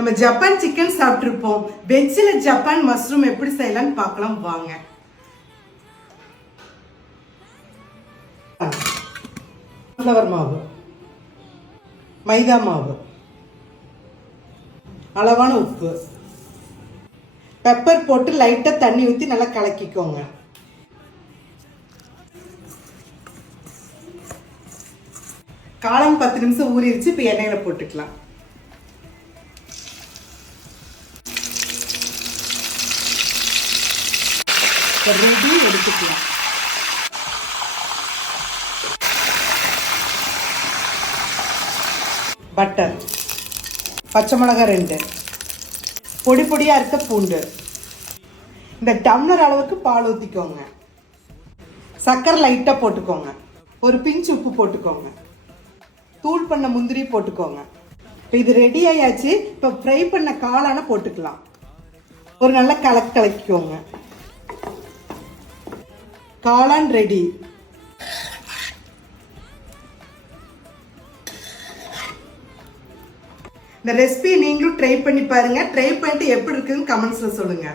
நம்ம Japan chicken சாப்பிட்டுருப்போம். வெஜ்ஜில் Japan mushroom எப்படி செய்யலாம்னு பார்க்கலாம் வாங்க. கார்ன்ஃப்ளவர் மாவு, மைதா மாவு, அளவான உப்பு, பெப்பர் போட்டு லைட்டாக தண்ணி ஊற்றி நல்லா கலக்கிக்கோங்க. காளான் 10 நிமிஷம் ஊறிடுச்சு. இப்போ எண்ணெயில் போட்டுக்கலாம். ரெடி எடுத்துக்கலாம். பட்டர், பச்சை மிளகாய் 2, பொடி பொடியாக அறுத்த பூண்டு, இந்த டம்ளர் அளவுக்கு பால் ஊற்றிக்கோங்க. சர்க்கரை லைட்டாக போட்டுக்கோங்க. ஒரு பிஞ்ச் உப்பு போட்டுக்கோங்க. தூள் பண்ண முந்திரி போட்டுக்கோங்க. இப்போ இது ரெடி ஆயாச்சு. இப்போ ஃப்ரை பண்ண காளான போட்டுக்கலாம். ஒரு நல்ல கலக்கிக்கோங்க. காளான் ரெடி. இந்த ரெசிபி நீங்களும் ட்ரை பண்ணி பாருங்க. ட்ரை பண்ணிட்டு எப்படி இருக்குன்னு கமெண்ட்ஸ்ல சொல்லுங்க.